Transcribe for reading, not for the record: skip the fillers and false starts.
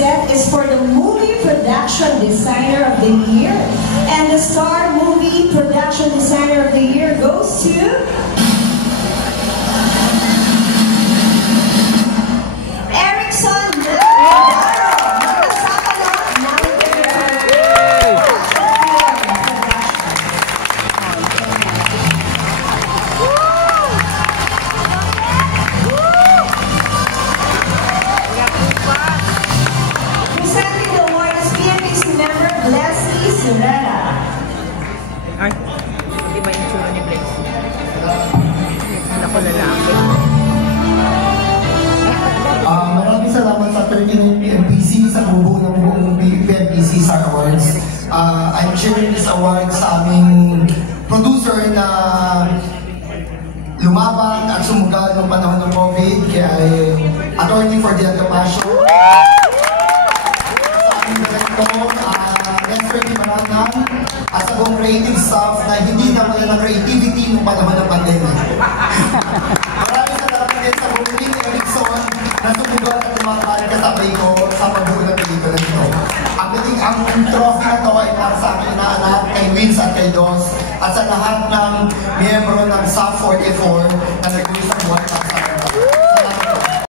set is for the Movie Production Designer of the Year. And the Star Movie Production Designer of the Year goes to... Ay, hindi ba yung tsura ni Blaze? Ako lalaki. Maraming salamat sa 39 PMPC sa bubuo ng buong PMPC SAR Awards. I'm sharing this award sa aming producer na lumabang at sumugal ng panahon ng COVID, kaya Attorney Ferdian Tomasio. Sa aming director, Lester Timaranang, at sa buong creative staff na hindi nawala ng creativity nung panahon ng pandemic. Maraming salamat din sa buong team ni Erickson na sumugal at lumakad kasabay ko sa pagbuo ng pelikula nito. Ang trophy na to ay para sa aking inaanak, kay Vince at kay Dos, at sa lahat ng miyembro ng SAF 44 na nag-uwi sa buwan.